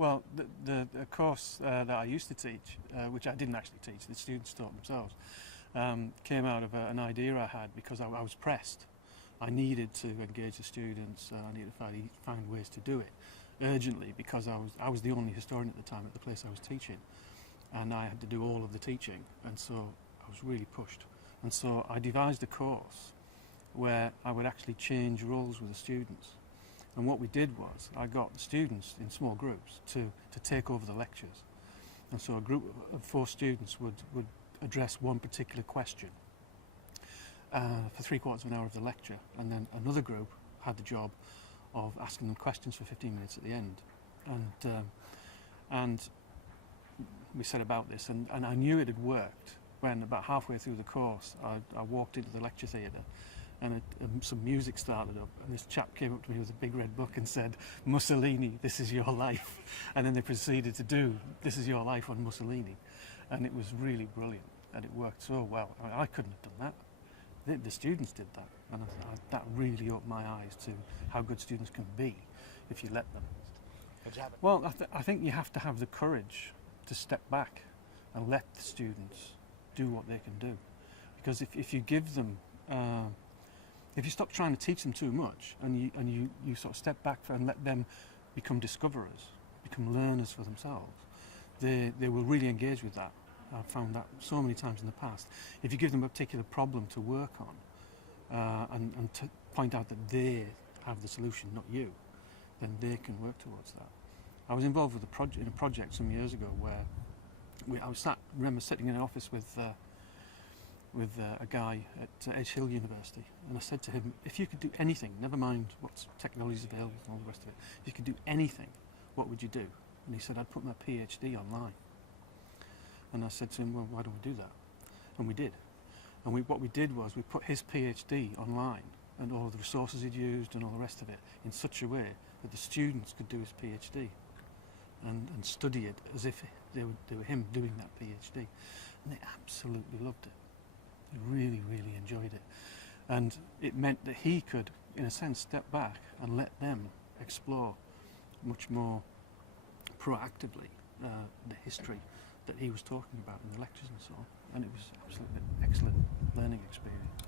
Well, the course that I used to teach, which I didn't actually teach, the students taught themselves, came out of an idea I had because I was pressed. I needed to engage the students. I needed to find ways to do it urgently because I was the only historian at the time at the place I was teaching, and I had to do all of the teaching, and so I was really pushed. And so I devised a course where I would actually change roles with the students. And what we did was I got the students in small groups to take over the lectures. And so a group of 4 students would address one particular question for 3/4 of an hour of the lecture, and then another group had the job of asking them questions for 15 minutes at the end. And we set about this, and I knew it had worked when about halfway through the course I walked into the lecture theatre, and some music started up, and this chap came up to me with a big red book and said, "Mussolini, this is your life." And then they proceeded to do "This is your life" on Mussolini, and it was really brilliant, and it worked so well. I mean, I couldn't have done that. The students did that, and that really opened my eyes to how good students can be if you let them. Well, I think you have to have the courage to step back and let the students do what they can do, because if you give them if you stop trying to teach them too much and you sort of step back and let them become discoverers, become learners for themselves, they will really engage with that. I've found that so many times in the past. If you give them a particular problem to work on and to point out that they have the solution, not you, then they can work towards that. I was involved with in a project some years ago where I remember sitting in an office with a guy at Edge Hill University, and I said to him, if you could do anything, never mind what technology is available and all the rest of it, if you could do anything, what would you do? And he said, I'd put my PhD online. And I said to him, well, why don't we do that? And we did. And what we did was we put his PhD online and all of the resources he'd used and all the rest of it in such a way that the students could do his PhD and study it as if they were him doing that PhD. And they absolutely loved it. They really, really enjoyed it. And it meant that he could, in a sense, step back and let them explore much more proactively the history that he was talking about in the lectures and so on. And it was absolutely an excellent learning experience.